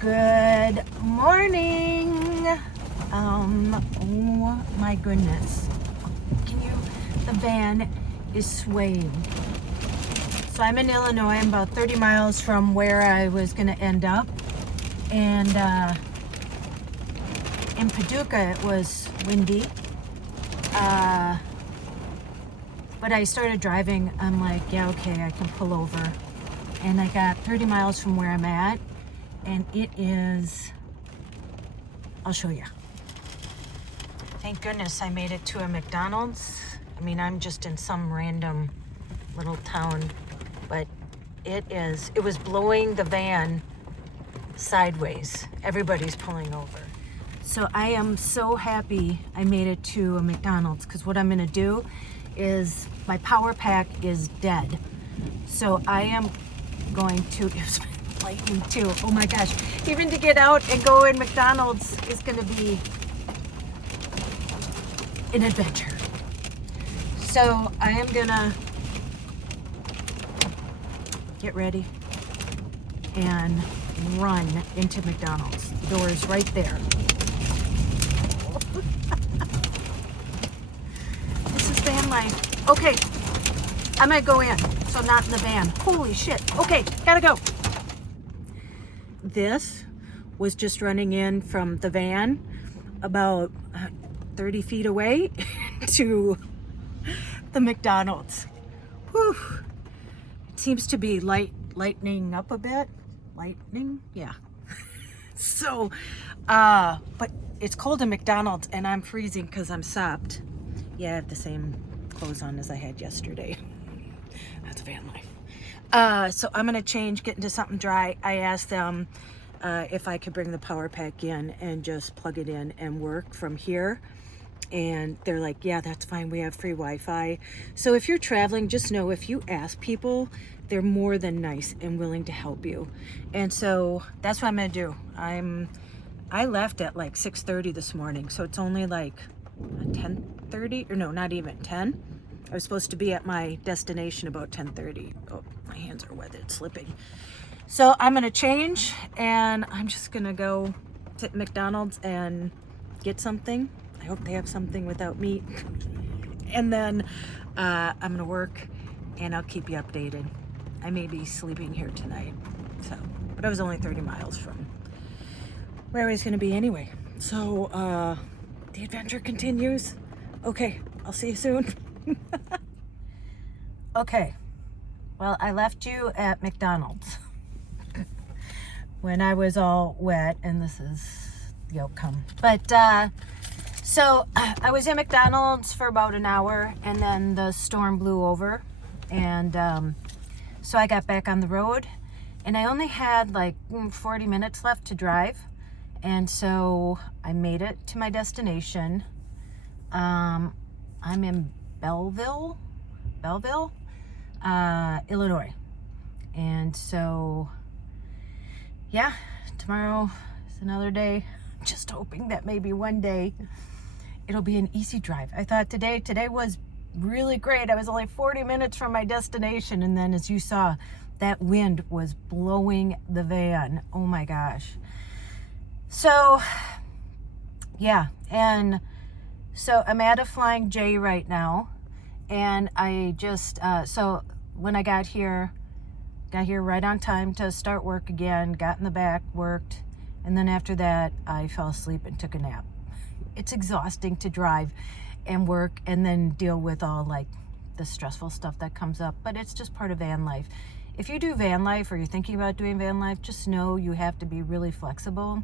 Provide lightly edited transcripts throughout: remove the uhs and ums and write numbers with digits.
Good morning. Oh my goodness. The van is swaying. So I'm in Illinois. I'm about 30 miles from where I was going to end up. And in Paducah, it was windy. But I started driving. I'm like, yeah, okay, I can pull over. And I got 30 miles from where I'm at. And it is, I'll show you. Thank goodness I made it to a McDonald's. I mean, I'm just in some random little town, but it was blowing the van sideways. Everybody's pulling over. So I am so happy I made it to a McDonald's, because what I'm gonna do is, my power pack is dead. So I am going to, it's lightning too, oh my gosh. Even to get out and go in McDonald's is gonna be an adventure. So I am gonna get ready and run into McDonald's. The door is right there. This is van life. Okay, I'm gonna go in, so not in the van. Holy shit. Okay, gotta go. This was just running in from the van about 30 feet away to the McDonald's. Whew. It seems to be lightening up a bit. Lightning? Yeah. So, but it's cold in McDonald's and I'm freezing because I'm sopped. Yeah, I have the same clothes on as I had yesterday. That's van life. So I'm gonna change, get into something dry. I asked them if I could bring the power pack in and just plug it in and work from here. And they're like, yeah, that's fine. We have free Wi-Fi. So if you're traveling, just know if you ask people, they're more than nice and willing to help you. And so that's what I'm gonna do. I left at like 6:30 this morning. So it's only like 10:30, or no, not even 10. I was supposed to be at my destination about 10:30. Oh, my hands are wet, it's slipping. So I'm gonna change and I'm just gonna go to McDonald's and get something. I hope they have something without meat. And then I'm gonna work and I'll keep you updated. I may be sleeping here tonight, so, but I was only 30 miles from where I was gonna be anyway. So the adventure continues. Okay, I'll see you soon. Okay, well, I left you at McDonald's when I was all wet, and this is the outcome. But so I was in McDonald's for about an hour, and then the storm blew over, and so I got back on the road, and I only had like 40 minutes left to drive, and so I made it to my destination. I'm in Belleville, Illinois. And so, yeah, tomorrow is another day. I'm just hoping that maybe one day it'll be an easy drive. I thought today was really great. I was only 40 minutes from my destination, and then as you saw, that wind was blowing the van. Oh my gosh. So, yeah, and so I'm at a Flying J right now, and I just, so when I got here right on time to start work again, got in the back, worked, and then after that, I fell asleep and took a nap. It's exhausting to drive and work and then deal with all like the stressful stuff that comes up, but it's just part of van life. If you do van life or you're thinking about doing van life, just know you have to be really flexible.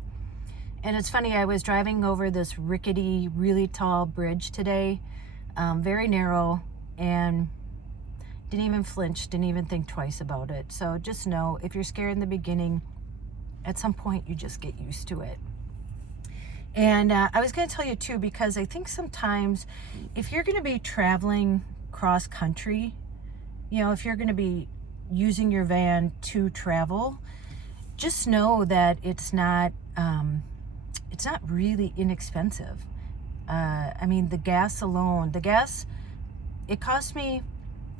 And it's funny, I was driving over this rickety, really tall bridge today, very narrow, and didn't even flinch, didn't even think twice about it. So just know, if you're scared in the beginning, at some point you just get used to it. And I was going to tell you too, because I think sometimes if you're going to be traveling cross country, you know, if you're going to be using your van to travel, just know that it's not really inexpensive. I mean, the gas alone, it cost me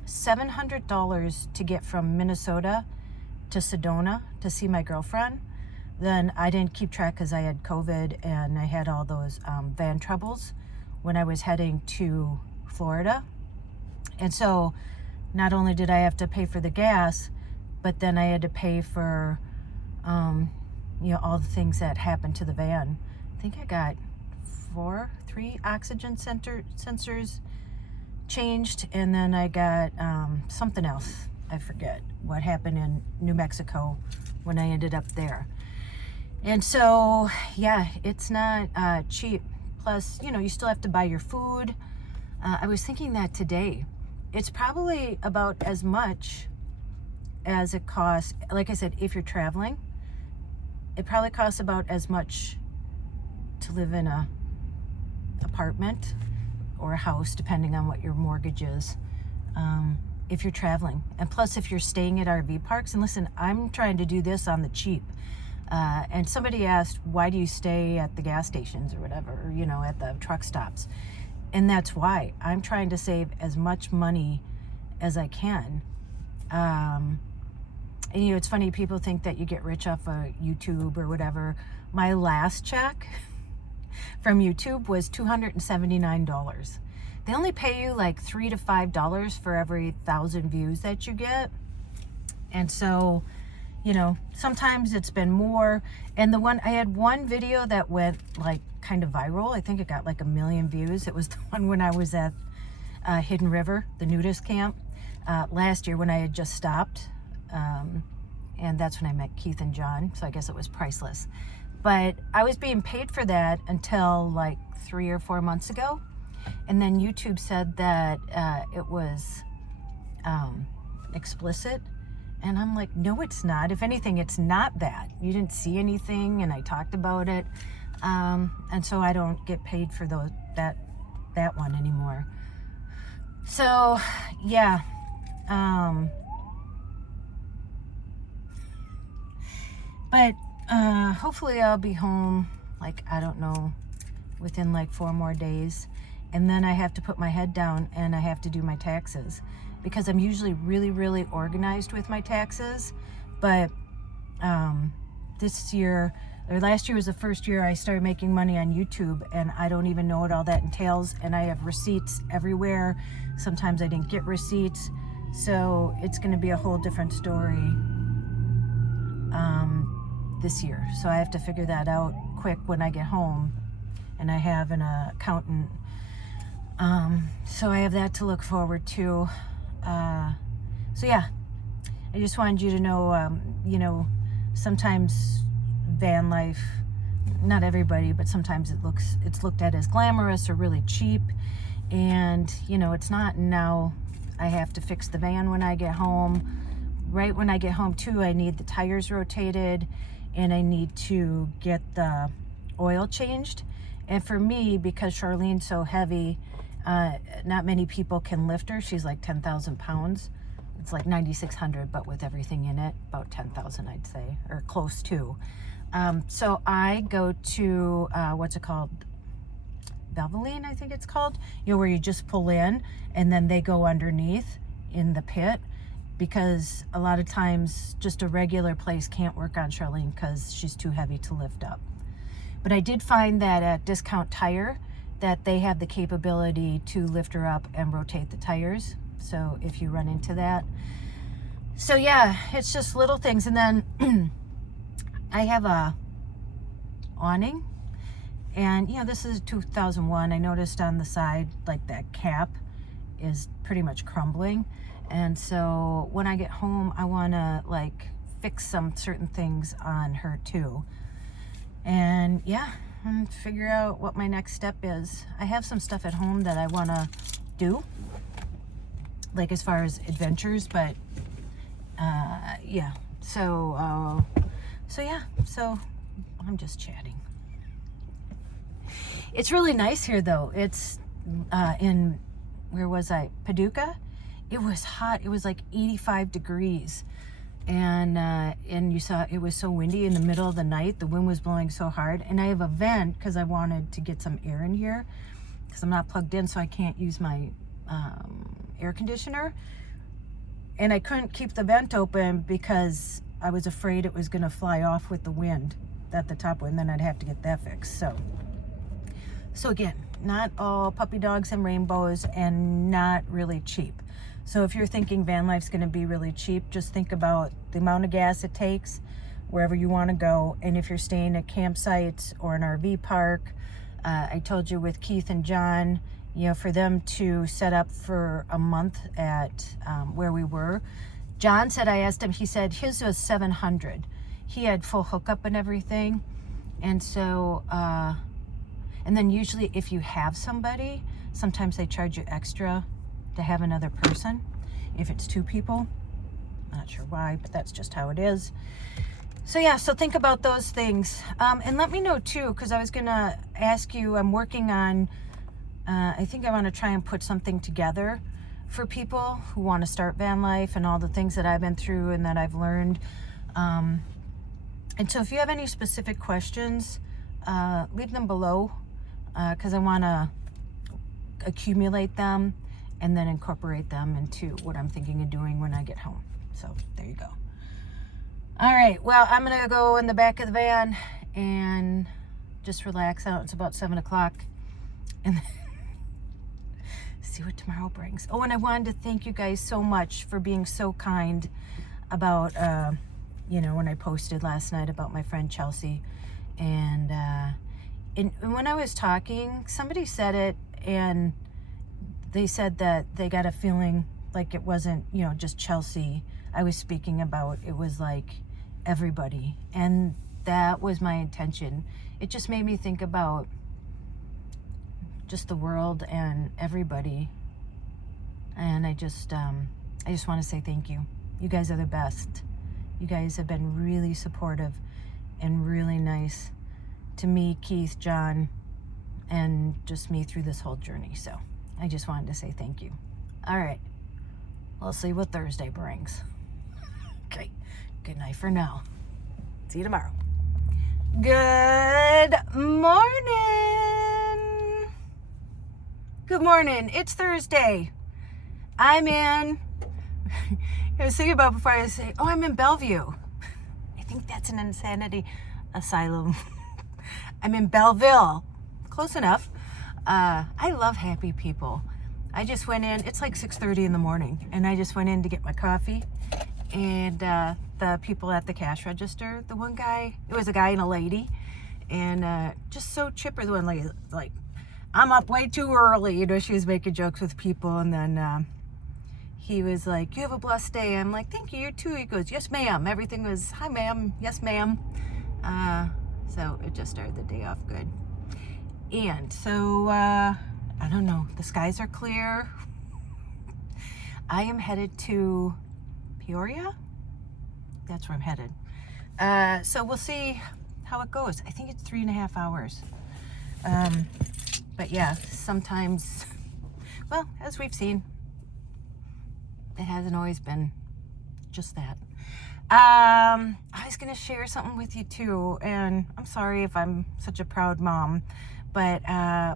$700 to get from Minnesota to Sedona to see my girlfriend. then I didn't keep track because I had COVID and I had all those van troubles when I was heading to Florida. And so not only did I have to pay for the gas, but then I had to pay for, you know, all the things that happened to the van. I think I got 3 oxygen sensors changed, and then I got something else. I forget what happened in New Mexico when I ended up there. And so, yeah, it's not cheap. Plus, you know, you still have to buy your food. I was thinking that today. It's probably about as much as it costs. Like I said, if you're traveling, it probably costs about as much to live in a apartment or a house, depending on what your mortgage is, if you're traveling. And plus, if you're staying at RV parks, and listen, I'm trying to do this on the cheap. And somebody asked, why do you stay at the gas stations or whatever, or, you know, at the truck stops? And that's why I'm trying to save as much money as I can. And, you know, it's funny, people think that you get rich off of YouTube or whatever. My last check from YouTube was $279. They only pay you like $3 to $5 for every 1,000 views that you get. And so, you know, sometimes it's been more. And I had one video that went like kind of viral. I think it got like 1 million views. It was the one when I was at Hidden River, the nudist camp, last year when I had just stopped. And that's when I met Keith and John. So I guess it was priceless. But I was being paid for that until like 3 or 4 months ago. And then YouTube said that it was explicit. And I'm like, no, it's not. If anything, it's not that. You didn't see anything, and I talked about it. And so I don't get paid for that one anymore. So, yeah. But hopefully I'll be home, like, I don't know, within like 4 more days. And then I have to put my head down and I have to do my taxes, because I'm usually really, really organized with my taxes. But this year, or last year was the first year I started making money on YouTube, and I don't even know what all that entails. And I have receipts everywhere. Sometimes I didn't get receipts. So it's going to be a whole different story this year. So I have to figure that out quick when I get home. And I have an accountant. So I have that to look forward to. So yeah, I just wanted you to know, you know, sometimes van life, not everybody, but sometimes it's looked at as glamorous or really cheap. And, you know, it's not. Now I have to fix the van when I get home. Right when I get home too, I need the tires rotated, and I need to get the oil changed. And for me, because Charlene's so heavy, not many people can lift her. She's like 10,000 pounds. It's like 9,600, but with everything in it, about 10,000, I'd say, or close to. So I go to, what's it called? Valvoline, I think it's called. You know, where you just pull in and then they go underneath in the pit. Because a lot of times just a regular place can't work on Charlene because she's too heavy to lift up. But I did find that at Discount Tire that they have the capability to lift her up and rotate the tires. So if you run into that. So yeah, it's just little things. And then I have a awning. And, you know, this is 2001. I noticed on the side, like, that cap is pretty much crumbling. And so when I get home, I want to, like, fix some certain things on her too. And yeah, and figure out what my next step is. I have some stuff at home that I want to do, like as far as adventures, but yeah. So yeah, so I'm just chatting. It's really nice here though. It's in, where was I? Paducah. It was hot. It was like 85 degrees. And you saw it was so windy in the middle of the night. The wind was blowing so hard. And I have a vent because I wanted to get some air in here because I'm not plugged in, so I can't use my air conditioner. And I couldn't keep the vent open because I was afraid it was going to fly off with the wind, at the top wind, then I'd have to get that fixed. So again, not all puppy dogs and rainbows, and not really cheap. So if you're thinking van life's going to be really cheap, just think about the amount of gas it takes wherever you want to go. And if you're staying at campsites or an RV park, I told you with Keith and John, you know, for them to set up for a month at where we were. John said, I asked him, he said his was $700. He had full hookup and everything. And so, and then usually if you have somebody, sometimes they charge you extra to have another person. If it's 2 people, not sure why, but that's just how it is. So yeah, so think about those things. And let me know too, because I was gonna ask you, I'm working on, I think I wanna try and put something together for people who wanna start van life and all the things that I've been through and that I've learned. And so if you have any specific questions, leave them below, because I wanna accumulate them and then incorporate them into what I'm thinking of doing when I get home. So there you go. All right, well, I'm gonna go in the back of the van and just relax out. It's about 7 o'clock and see what tomorrow brings. Oh, and I wanted to thank you guys so much for being so kind about, you know, when I posted last night about my friend Chelsea. And when I was talking, somebody said it, and they said that they got a feeling like it wasn't, you know, just Chelsea I was speaking about. It was like everybody, and that was my intention. It just made me think about just the world and everybody, and I just want to say thank you. You guys are the best. You guys have been really supportive and really nice to me, Keith, John, and just me through this whole journey. So I just wanted to say thank you. All right, we'll see what Thursday brings. Okay, good night for now. See you tomorrow. Good morning. Good morning. It's Thursday. I'm in, I was thinking about before I say, oh, I'm in Bellevue. I think that's an insanity asylum. I'm in Belleville. Close enough. I love happy people. I just went in, it's like 6:30 in the morning, and I just went in to get my coffee. And the people at the cash register, the one guy, it was a guy and a lady, and just so chipper. The one lady, like, I'm up way too early. You know, she was making jokes with people, and then he was like, you have a blessed day. I'm like, thank you, you too. He goes, yes, ma'am. Everything was, hi, ma'am. Yes, ma'am. So it just started the day off good. And so, I don't know, the skies are clear. I am headed to Peoria? That's where I'm headed. So we'll see how it goes. I think it's 3.5 hours. But yeah, sometimes, well, as we've seen, it hasn't always been just that. I was gonna share something with you too, and I'm sorry if I'm such a proud mom, but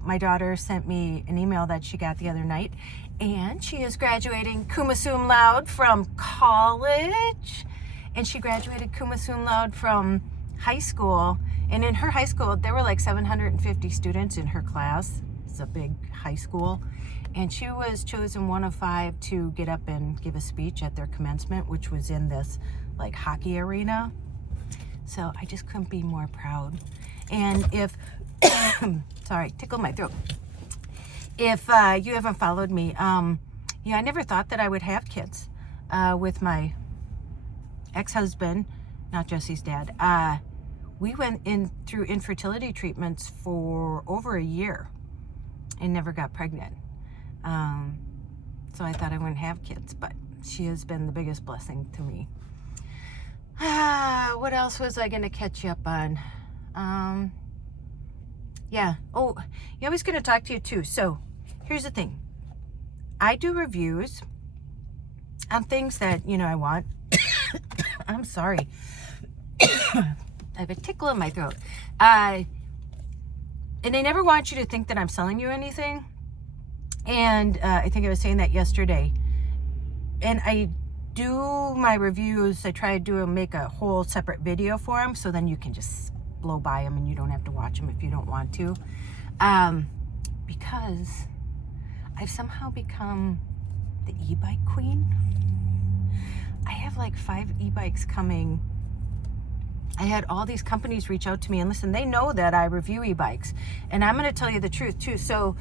my daughter sent me an email that she got the other night, and she is graduating cum laude from college, and she graduated cum laude from high school. And in her high school, there were like 750 students in her class. It's a big high school. And she was chosen one of 5 to get up and give a speech at their commencement, which was in this like hockey arena. So I just couldn't be more proud. And if, sorry, tickled my throat. If you haven't followed me, yeah, I never thought that I would have kids with my ex-husband, not Jesse's dad. We went in through infertility treatments for over a year and never got pregnant. So I thought I wouldn't have kids, but she has been the biggest blessing to me. What else was I going to catch you up on? Yeah. Oh, yeah, I was going to talk to you too. So here's the thing. I do reviews on things that, you know, I want. I'm sorry. I have a tickle in my throat. And I never want you to think that I'm selling you anything. And I think I was saying that yesterday. And I do my reviews, I try to make a whole separate video for them, so then you can just blow by them and you don't have to watch them if you don't want to. Because I've somehow become the e-bike queen. I have like 5 e-bikes coming. I had all these companies reach out to me, and listen, they know that I review e-bikes, and I'm going to tell you the truth too. So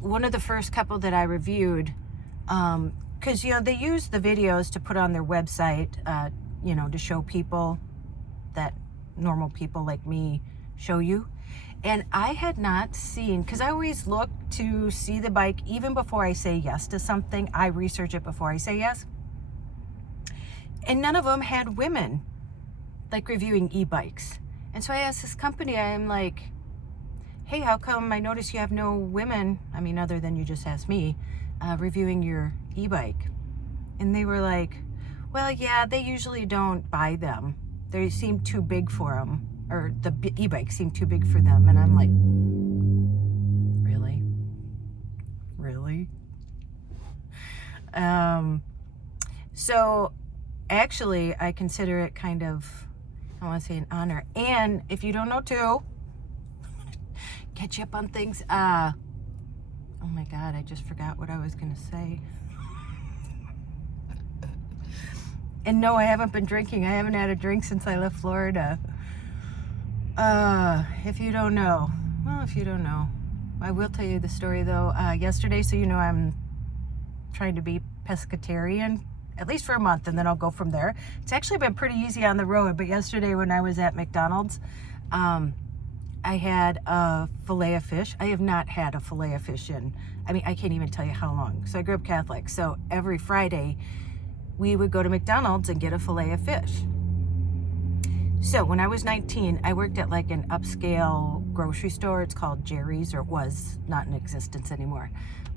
one of the first couple that I reviewed, because you know, they use the videos to put on their website, you know, to show people that normal people like me show you. And I had not seen, because I always look to see the bike even before I say yes to something. I research it before I say yes. And none of them had women like reviewing e-bikes. And so I asked this company, I'm like, hey, how come I notice you have no women, I mean, other than you just asked me, reviewing your e-bike? And they were like, well, yeah, they usually don't buy them. They seem too big for them, or the e-bike seemed too big for them. And I'm like, really? Really? So actually, I consider it kind of, I want to say, an honor. And if you don't know too, catch you up on things. Oh my God, I just forgot what I was going to say. And no, I haven't been drinking. I haven't had a drink since I left Florida. If you don't know, well, if you don't know, I will tell you the story though. Yesterday, so you know, I'm trying to be pescatarian, at least for a month, and then I'll go from there. It's actually been pretty easy on the road, but yesterday when I was at McDonald's, I had a fillet of fish. I have not had a fillet of fish in, I mean, I can't even tell you how long. So I grew up Catholic, so every Friday we would go to McDonald's and get a fillet of fish. So when I was 19, I worked at like an upscale grocery store. It's called Jerry's, or it was, not in existence anymore.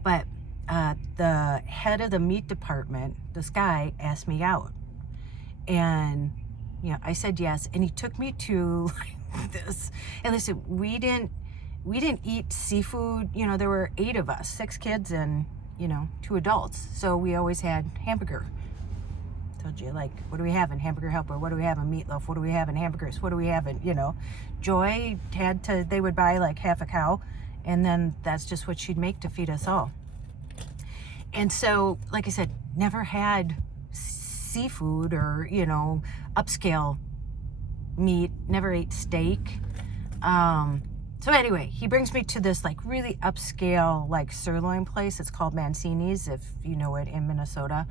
But the head of the meat department, this guy, asked me out. And, you know, I said yes. And he took me to like this. And listen, we didn't eat seafood. You know, there were 8 of us, 6 kids and, you know, 2 adults. So we always had hamburger. Told you, like, what do we have in hamburger helper? What do we have in meatloaf? What do we have in hamburgers? What do we have in, you know? Joy had to, they would buy like half a cow, and then that's just what she'd make to feed us all. And so, like I said, never had seafood or, you know, upscale meat, never ate steak. So anyway, he brings me to this like really upscale like sirloin place. It's called Mancini's, if you know it, in Minnesota.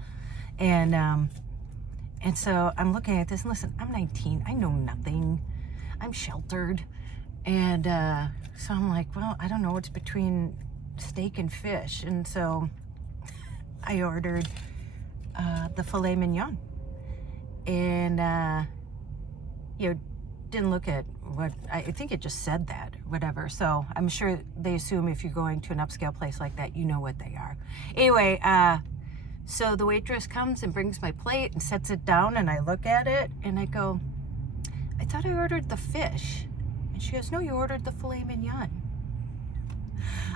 And so I'm looking at this, and listen, I'm 19, I know nothing, I'm sheltered. And so I'm like, well, I don't know what's between steak and fish. And so I ordered the filet mignon. And, you know, didn't look at what, I think it just said that, whatever. So I'm sure they assume if you're going to an upscale place like that, you know what they are. Anyway, so the waitress comes and brings my plate and sets it down, and I look at it and I go, I thought I ordered the fish. And she goes, no, you ordered the filet mignon.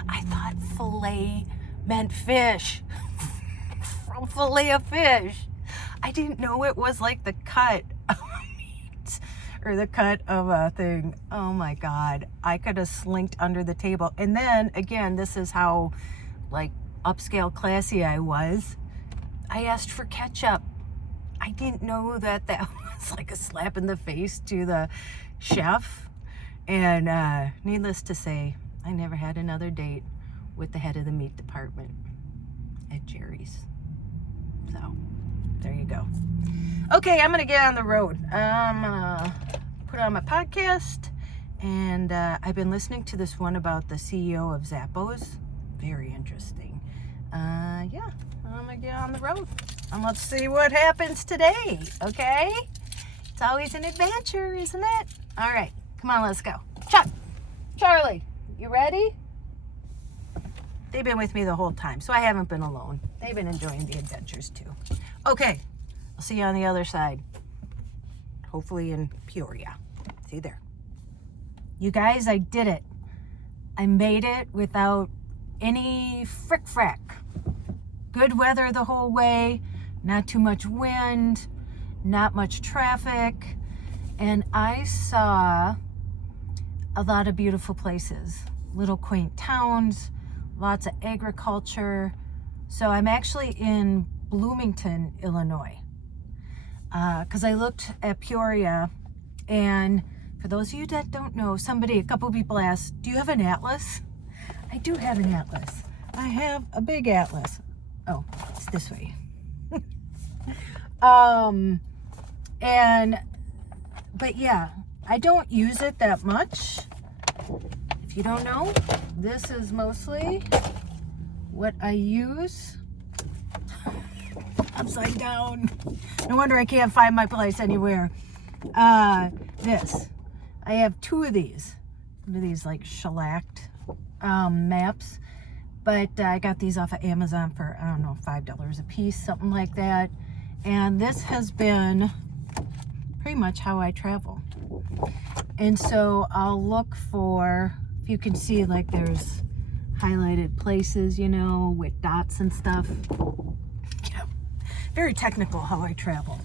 I thought filet meant fish. From filet of fish. I didn't know it was like the cut of meat or the cut of a thing. Oh my God. I could have slinked under the table. And then again, this is how like upscale classy I was. I asked for ketchup. I didn't know that that was like a slap in the face to the chef. And needless to say, I never had another date with the head of the meat department at Jerry's. So, there you go. Okay, I'm gonna get on the road. I'm gonna put on my podcast, and I've been listening to this one about the CEO of Zappos. Very interesting. Yeah, I'm gonna get on the road, and let's see what happens today, okay? It's always an adventure, isn't it? All right, come on, let's go. Charlie, you ready? They've been with me the whole time, so I haven't been alone. They've been enjoying the adventures too. Okay, I'll see you on the other side. Hopefully in Peoria. See you there. You guys, I did it. I made it without any frick-frack. Good weather the whole way. not too much wind, not much traffic, and I saw a lot of beautiful places, little quaint towns, lots of agriculture. So I'm actually in Bloomington, Illinois, because I looked at Peoria, and for those of you that don't know, a couple people asked, do you have an atlas? I do have an atlas. I have a big atlas. Oh, it's this way. But yeah, I don't use it that much. If you don't know, this is mostly what I use. Upside down. No wonder I can't find my place anywhere. This. I have two of these. One of these like shellacked maps. But I got these off of Amazon for, I don't know, $5 a piece, something like that. And this has been pretty much how I travel. And so I'll look for, if you can see, like there's highlighted places, you know, with dots and stuff. Yeah, very technical how I travel.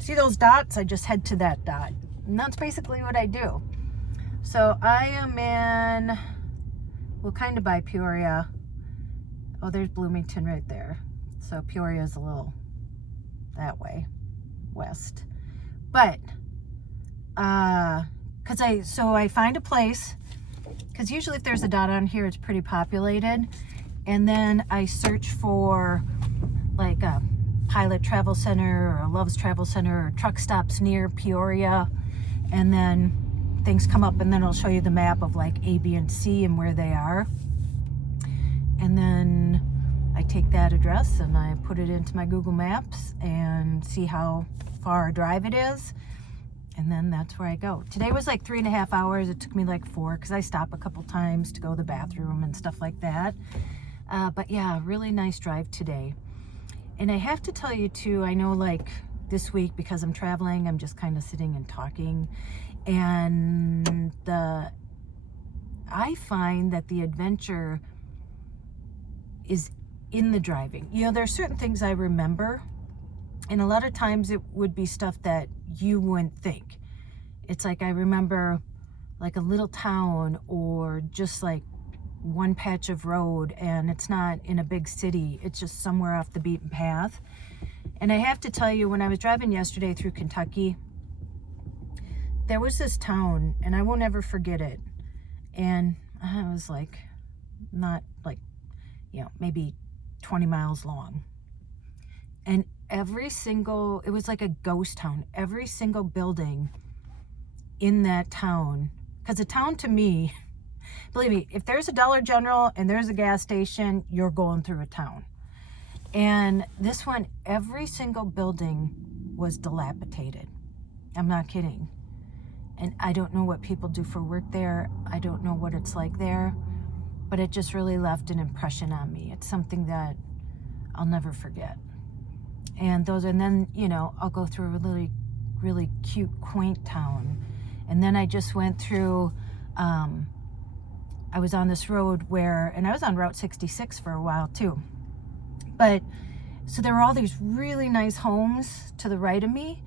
See those dots? I just head to that dot. And that's basically what I do. So I am in, well, kind of by Peoria. Oh, there's Bloomington right there. So Peoria is a little that way, west. But, so I find a place, because usually if there's a dot on here, it's pretty populated. And then I search for like a Pilot Travel Center or a Love's Travel Center or truck stops near Peoria. And then things come up, and then I'll show you the map of like A, B, and C and where they are. And then I take that address and I put it into my Google Maps and see how far a drive it is. And then that's where I go. Today was like 3.5 hours. It took me like 4 because I stop a couple times to go to the bathroom and stuff like that. But yeah, really nice drive today. And I have to tell you too, I know like this week, because I'm traveling, I'm just kind of sitting and talking. And I find that the adventure is in the driving. You know, there's certain things I remember, and a lot of times it would be stuff that you wouldn't think. It's like I remember like a little town or just like one patch of road, and it's not in a big city, it's just somewhere off the beaten path. And I have to tell you, when I was driving yesterday through Kentucky, there was this town, and I won't ever forget it. And I was like, not like, you know, maybe 20 miles long. And it was like a ghost town. Every single building in that town, because a town to me, believe me, if there's a Dollar General and there's a gas station, you're going through a town. And this one, every single building was dilapidated. I'm not kidding. And I don't know what people do for work there. I don't know what it's like there, but it just really left an impression on me. It's something that I'll never forget. And then, you know, I'll go through a really, really cute, quaint town. And then I just went through, I was on this road and I was on Route 66 for a while too. But, so there were all these really nice homes to the right of me.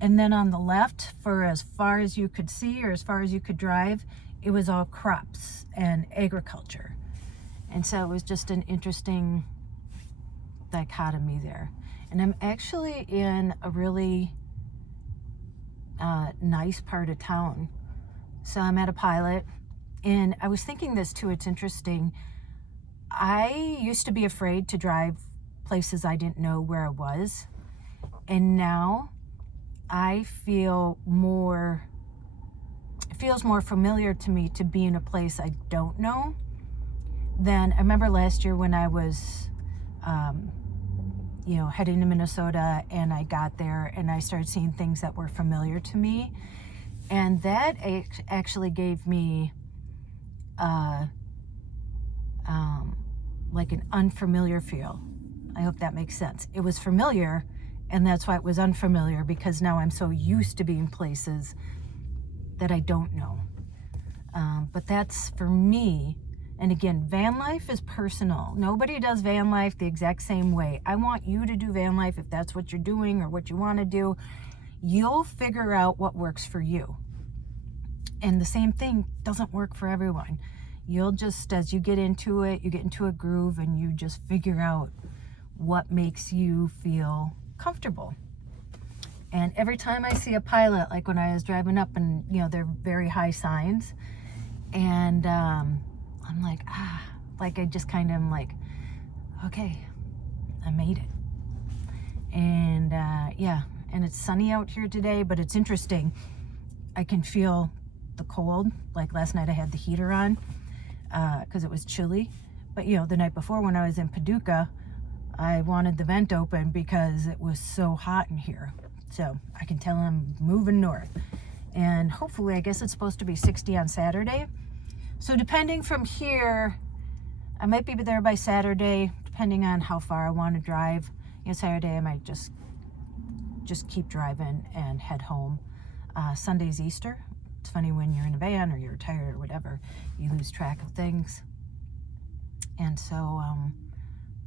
And then on the left, for as far as you could see or as far as you could drive, it was all crops and agriculture. And so it was just an interesting dichotomy there. And I'm actually in a really nice part of town. So I'm at a Pilot, and I was thinking this too, it's interesting. I used to be afraid to drive places I didn't know where I was. And now I feel it feels more familiar to me to be in a place I don't know than I remember last year when I was, you know, heading to Minnesota, and I got there and I started seeing things that were familiar to me. And that actually gave me like an unfamiliar feel. I hope that makes sense. It was familiar, and that's why it was unfamiliar, because now I'm so used to being places that I don't know. But that's, for me, And again, van life is personal. Nobody does van life the exact same way. I want you to do van life if that's what you're doing or what you want to do. You'll figure out what works for you. And the same thing doesn't work for everyone. You'll just, as you get into it, you get into a groove and you just figure out what makes you feel comfortable. And every time I see a pilot, like when I was driving up and, you know, they're very high signs, and I'm like, like I just kind of am like, okay, I made it. And yeah, and it's sunny out here today, but it's interesting. I can feel the cold. Like last night I had the heater on because it was chilly. But you know, the night before when I was in Paducah, I wanted the vent open because it was so hot in here. So I can tell I'm moving north. And hopefully, I guess it's supposed to be 60 on Saturday. So depending from here, I might be there by Saturday, depending on how far I want to drive. You know, Saturday I might just keep driving and head home. Sunday's Easter. It's funny when you're in a van or you're retired or whatever, you lose track of things. And so,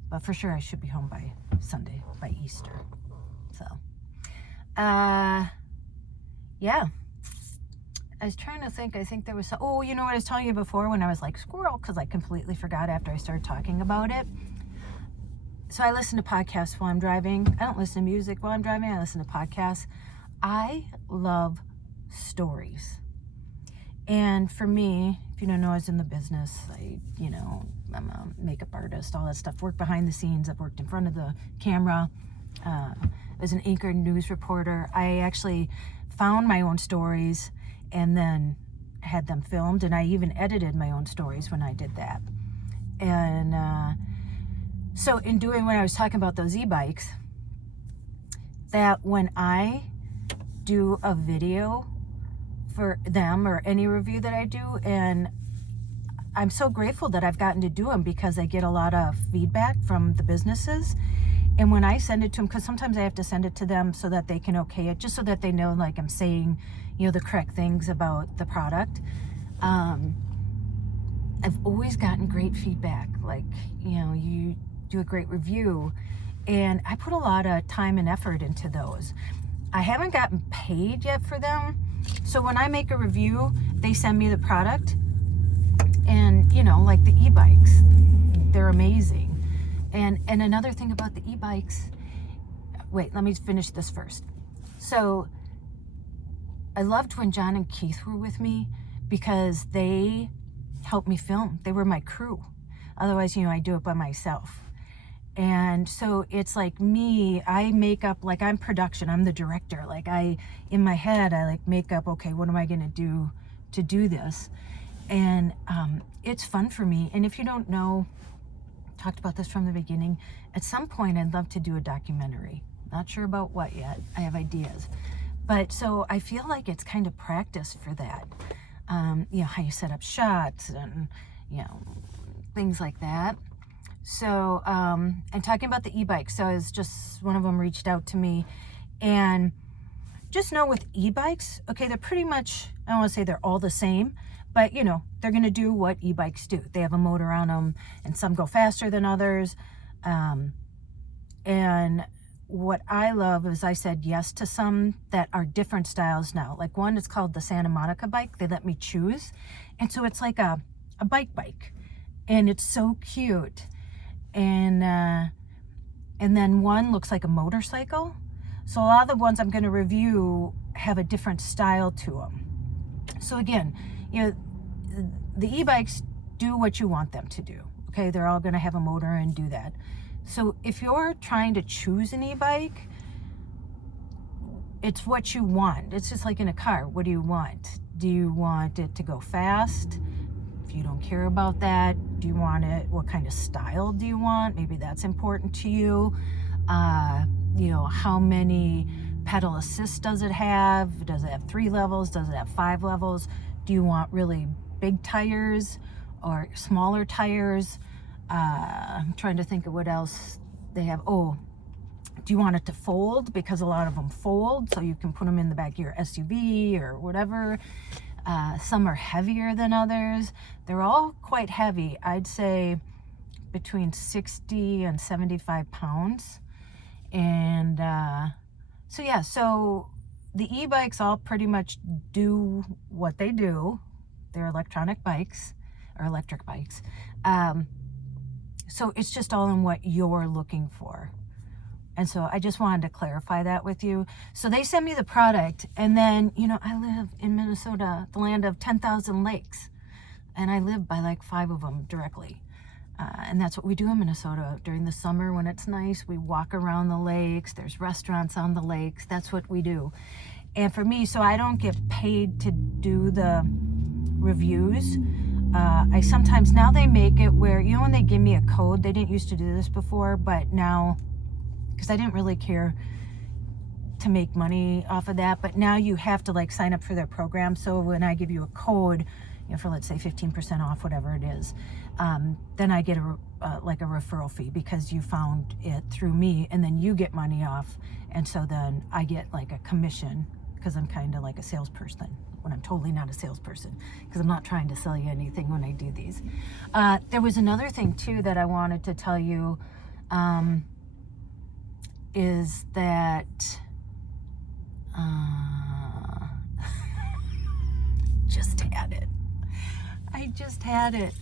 but for sure I should be home by Sunday, by Easter. So, yeah. I was trying to think. I think there was oh, you know what I was telling you before when I was like squirrel, because I completely forgot after I started talking about it. So I listen to podcasts while I'm driving. I don't listen to music while I'm driving. I listen to podcasts. I love stories. And for me, if you don't know, I was in the business. I'm a makeup artist, all that stuff. Worked behind the scenes. I've worked in front of the camera. As an anchor news reporter, I actually found my own stories and then had them filmed, and I even edited my own stories when I did that. And so in doing, when I was talking about those e-bikes, that when I do a video for them or any review that I do, and I'm so grateful that I've gotten to do them because I get a lot of feedback from the businesses. And when I send it to them, because sometimes I have to send it to them so that they can okay it, just so that they know like I'm saying, you know, the correct things about the product. I've always gotten great feedback. Like, you know, you do a great review. And I put a lot of time and effort into those. I haven't gotten paid yet for them. So when I make a review, they send me the product. And, you know, like the e-bikes, they're amazing. And another thing about the e-bikes, wait, let me finish this first. So I loved when John and Keith were with me because they helped me film. They were my crew. Otherwise, you know, I do it by myself. And so it's like me, I make up, like I'm production, I'm the director. Like in my head, I like make up, okay, what am I going to do this? And it's fun for me. And if you don't know, talked about this from the beginning, at some point I'd love to do a documentary. Not sure about what yet. I have ideas. But so I feel like it's kind of practice for that. You know, how you set up shots and, you know, things like that. So, and talking about the e-bike, so it's just one of them reached out to me, and just know with e-bikes, okay, they're pretty much, I don't want to say they're all the same, but you know, they're going to do what e-bikes do. They have a motor on them, and some go faster than others. And what I love is I said yes to some that are different styles now. Like one is called the Santa Monica bike. They let me choose. And so it's like a bike. And it's so cute. And then one looks like a motorcycle. So a lot of the ones I'm going to review have a different style to them. So again, you know, the e-bikes do what you want them to do. Okay, they're all going to have a motor and do that. So if you're trying to choose an e-bike, it's what you want. It's just like in a car. What do you want? Do you want it to go fast? If you don't care about that, do you want it? What kind of style do you want? Maybe that's important to you. You know, how many pedal assist does it have? Does it have 3 levels? Does it have 5 levels? Do you want really big tires or smaller tires? I'm trying to think of what else they have. Oh, do you want it to fold? Because a lot of them fold, so you can put them in the back of your SUV or whatever. Some are heavier than others. They're all quite heavy. I'd say between 60 and 75 pounds. And so yeah, so the e-bikes all pretty much do what they do. They're electronic bikes or electric bikes. So it's just all in what you're looking for. And so I just wanted to clarify that with you. So they send me the product, and then, you know, I live in Minnesota, the land of 10,000 lakes, and I live by like 5 of them directly. And that's what we do in Minnesota during the summer when it's nice. We walk around the lakes. There's restaurants on the lakes. That's what we do. And for me, so I don't get paid to do the reviews. I sometimes, now they make it where, you know, when they give me a code, they didn't used to do this before, but now, because I didn't really care to make money off of that, but now you have to like sign up for their program. So when I give you a code, you know, for let's say 15% off, whatever it is, then I get like a referral fee because you found it through me, and then you get money off. And so then I get like a commission because I'm kind of like a salesperson when I'm totally not a salesperson, because I'm not trying to sell you anything when I do these. There was another thing too that I wanted to tell you, is that just had it. I just had it.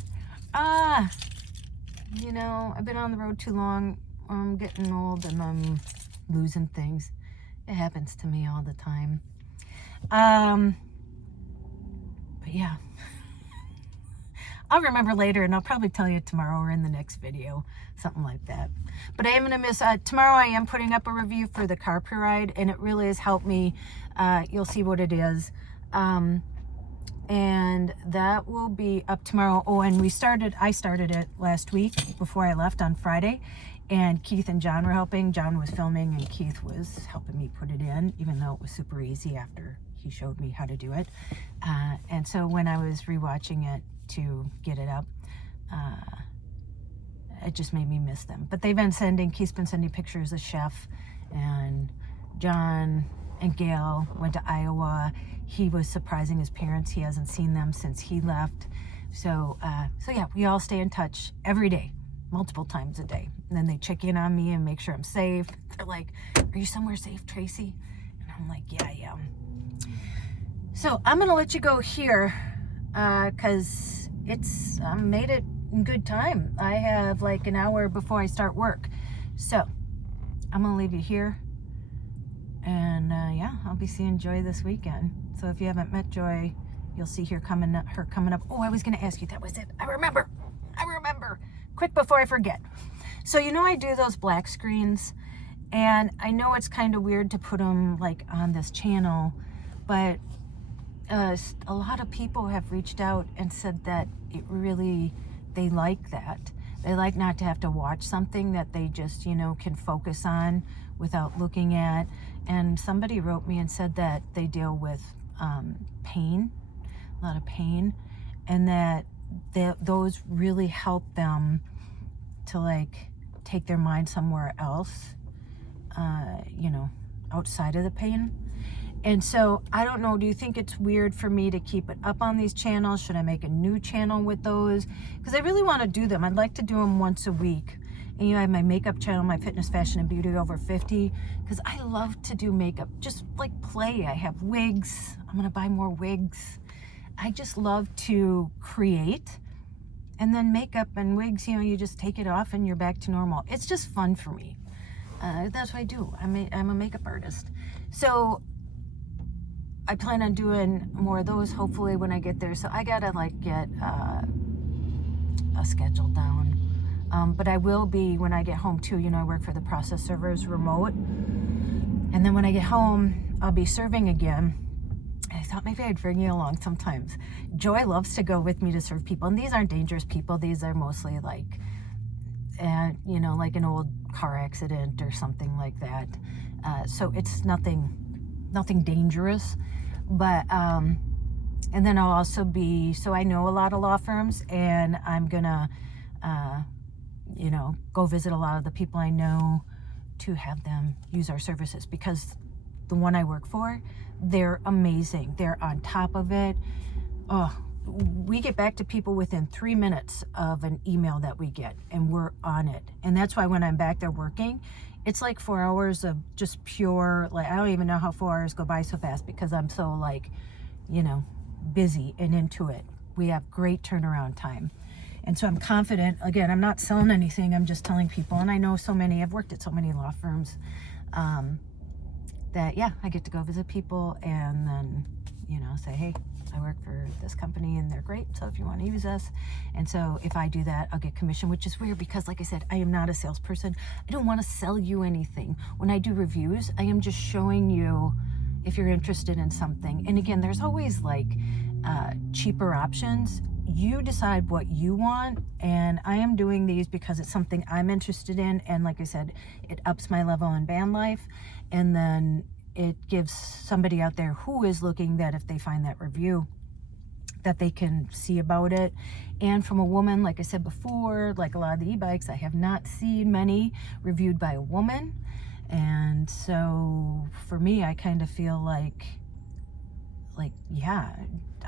You know, I've been on the road too long. I'm getting old and I'm losing things. It happens to me all the time. But yeah, I'll remember later, and I'll probably tell you tomorrow or in the next video, something like that. But I am going to miss, tomorrow I am putting up a review for the car pre-ride, and it really has helped me. You'll see what it is. And that will be up tomorrow. Oh, and I started it last week before I left on Friday, and Keith and John were helping. John was filming and Keith was helping me put it in, even though it was super easy after he showed me how to do it. And so when I was rewatching it to get it up, it just made me miss them. But Keith's been sending pictures of Chef, and John and Gail went to Iowa. He was surprising his parents. He hasn't seen them since he left. So yeah, we all stay in touch every day, multiple times a day. And then they check in on me and make sure I'm safe. They're like, "Are you somewhere safe, Tracy?" And I'm like, "Yeah, I am." So I'm gonna let you go here, cause I made it in good time. I have like an hour before I start work. So I'm gonna leave you here. And yeah, I'll be seeing Joy this weekend. So if you haven't met Joy, you'll see her coming up. Oh, I was going to ask you, that was it. I remember. Quick before I forget. So you know I do those black screens, and I know it's kind of weird to put them like on this channel, but a lot of people have reached out and said that they like that. They like not to have to watch something that they just, you know, can focus on without looking at. And somebody wrote me and said that they deal with pain, a lot of pain, and that those really help them to like take their mind somewhere else, you know, outside of the pain. And so I don't know, do you think it's weird for me to keep it up on these channels? Should I make a new channel with those? Because I really want to do them. I'd like to do them once a week. And you know, I have my makeup channel, my fitness, fashion, and beauty over 50, because I love to do makeup, just like play. I have wigs. I'm going to buy more wigs. I just love to create. And then makeup and wigs, you know, you just take it off and you're back to normal. It's just fun for me. That's what I do. I'm a makeup artist. So I plan on doing more of those hopefully when I get there. So I gotta like get a schedule down. But I will be when I get home too. You know, I work for the process servers remote. And then when I get home, I'll be serving again. I thought maybe I'd bring you along sometimes. Joy loves to go with me to serve people. And these aren't dangerous people. These are mostly like, you know, like an old car accident or something like that. So it's nothing dangerous. But, and then I'll also be, so I know a lot of law firms, and I'm gonna, you know, go visit a lot of the people I know to have them use our services, because the one I work for, They're amazing. They're on top of it. Oh, we get back to people within 3 minutes of an email that we get, and we're on it. And that's why when I'm back there working, it's like 4 hours of just pure, like, I don't even know how 4 hours go by so fast because I'm so, like, you know, busy and into it. We have great turnaround time. And so I'm confident. Again, I'm not selling anything. I'm just telling people. And I know so many, I've worked at so many law firms that, yeah, I get to go visit people and then, you know, say, hey, I work for this company and they're great. So if you want to use us. And so if I do that, I'll get commission, which is weird because, like I said, I am not a salesperson. I don't want to sell you anything. When I do reviews, I am just showing you if you're interested in something. And again, there's always like cheaper options. You decide what you want, and I am doing these because it's something I'm interested in, and like I said, it ups my level in van life, and then it gives somebody out there who is looking that if they find that review that they can see about it. And from a woman, like I said before, like a lot of the e-bikes, I have not seen many reviewed by a woman, and so for me, I kind of feel like yeah,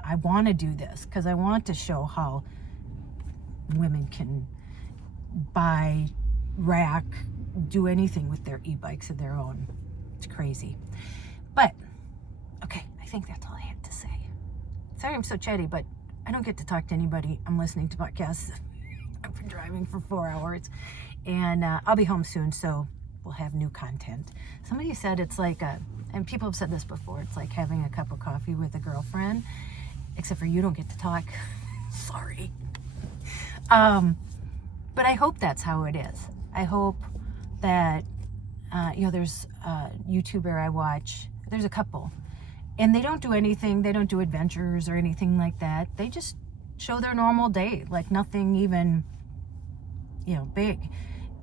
I want to do this because I want to show how women can buy, rack, do anything with their e-bikes of their own. It's crazy. But, okay, I think that's all I had to say. Sorry I'm so chatty, but I don't get to talk to anybody. I'm listening to podcasts. I've been driving for 4 hours. And I'll be home soon, so we'll have new content. Somebody said it's like and people have said this before, it's like having a cup of coffee with a girlfriend, except for you don't get to talk. Sorry. But I hope that's how it is. I hope that, you know, there's a YouTuber I watch, there's a couple, and they don't do anything, they don't do adventures or anything like that. They just show their normal day, like nothing even, you know, big.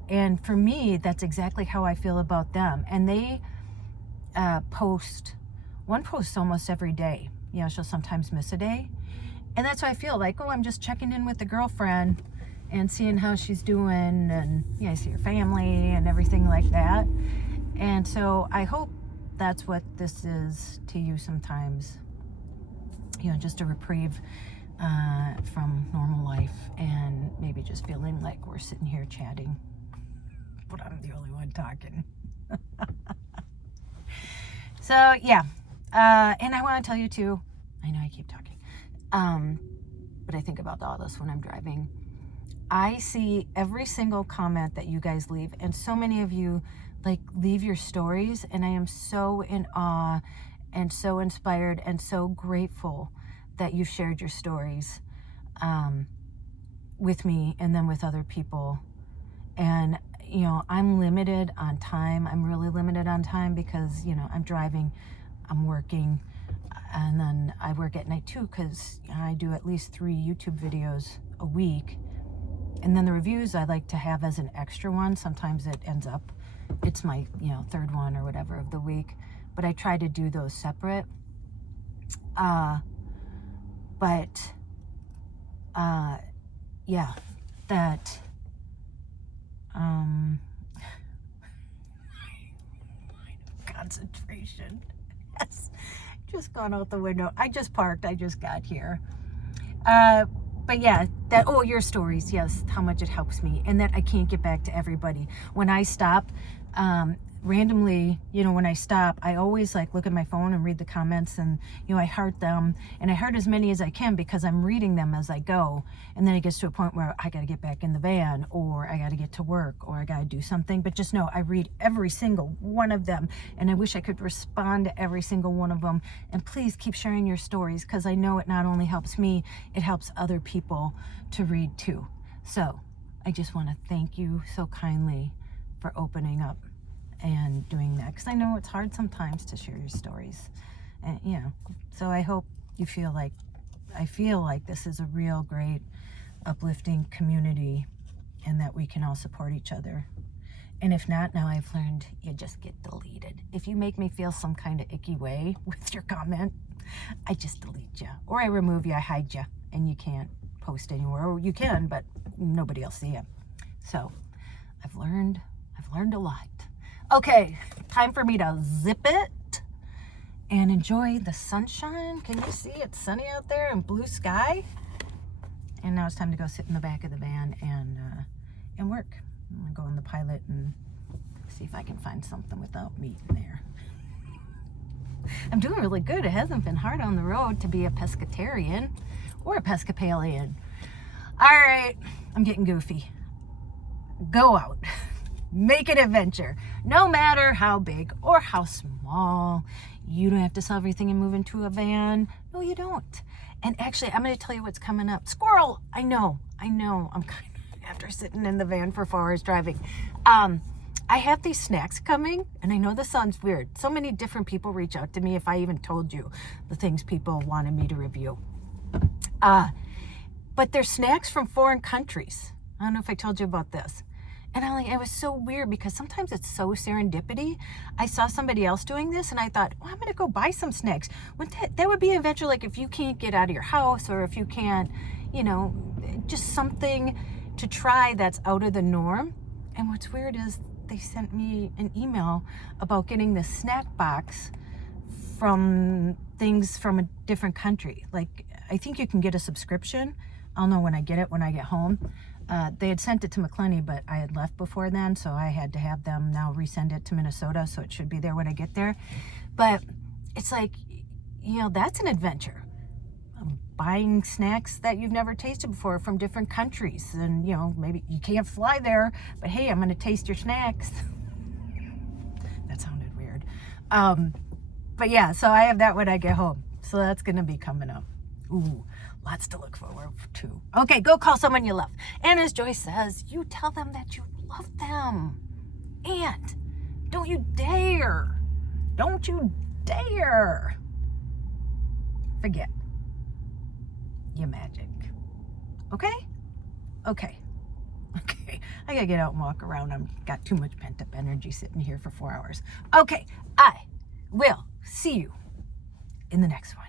And for me, that's exactly how I feel about them. And they one posts almost every day. You know, she'll sometimes miss a day. And that's why I feel like, oh, I'm just checking in with the girlfriend and seeing how she's doing. And, you know, I see her family and everything like that. And so I hope that's what this is to you sometimes. You know, just a reprieve from normal life and maybe just feeling like we're sitting here chatting. But I'm the only one talking. So, yeah. And I want to tell you, too, I know I keep talking, but I think about all this when I'm driving. I see every single comment that you guys leave, and so many of you, like, leave your stories, and I am so in awe and so inspired and so grateful that you've shared your stories with me and then with other people. And you know, I'm limited on time. I'm really limited on time because, you know, I'm driving, I'm working, and then I work at night too because I do at least 3 YouTube videos a week. And then the reviews I like to have as an extra one. Sometimes it ends up, it's my, you know, 3rd one or whatever of the week. But I try to do those separate. Yeah, that... concentration has just gone out the window. I just parked, I just got here. But yeah, that, oh, your stories, yes, how much it helps me, and that I can't get back to everybody. When I stop, randomly, you know, when I stop, I always like look at my phone and read the comments, and, you know, I heart them, and I heart as many as I can because I'm reading them as I go. And then it gets to a point where I got to get back in the van, or I got to get to work, or I got to do something. But just know I read every single one of them, and I wish I could respond to every single one of them. And please keep sharing your stories because I know it not only helps me, it helps other people to read too. So I just want to thank you so kindly for opening up and doing that, because I know it's hard sometimes to share your stories, and you know, so I hope you feel like I feel like this is a real great uplifting community and that we can all support each other. And if not, now I've learned you just get deleted. If you make me feel some kind of icky way with your comment, I just delete you, or I remove you, I hide you, and you can't post anywhere, or you can, but nobody will see it. So I've learned a lot. Okay, time for me to zip it and enjoy the sunshine. Can you see it's sunny out there and blue sky? And now it's time to go sit in the back of the van and work. I'm gonna go on the pilot and see if I can find something without meat in there. I'm doing really good. It hasn't been hard on the road to be a pescatarian or a pescapalian. All right, I'm getting goofy. Go out, make an adventure, no matter how big or how small. You don't have to sell everything and move into a van. No, you don't. And actually, I'm going to tell you what's coming up. Squirrel, I know. I'm kind of, after sitting in the van for 4 hours driving. I have these snacks coming, and I know this sounds weird. So many different people reach out to me if I even told you the things people wanted me to review. But they're snacks from foreign countries. I don't know if I told you about this. And it was so weird because sometimes it's so serendipity. I saw somebody else doing this and I thought, oh, I'm going to go buy some snacks. That would be an adventure, like if you can't get out of your house or if you can't, just something to try that's out of the norm. And what's weird is they sent me an email about getting this snack box from things from a different country. Like, I think you can get a subscription. I'll know when I get home. They had sent it to McClenny, but I had left before then, so I had to have them now resend it to Minnesota, so it should be there when I get there. But it's like, that's an adventure. Buying snacks that you've never tasted before from different countries. And, maybe you can't fly there, but hey, I'm going to taste your snacks. That sounded weird. But yeah, so I have that when I get home. So that's going to be coming up. Ooh, lots to look forward to. Okay, go call someone you love. And as Joyce says, you tell them that you love them. And don't you dare forget your magic. Okay? Okay. I gotta get out and walk around. I've got too much pent-up energy sitting here for 4 hours. Okay, I will see you in the next one.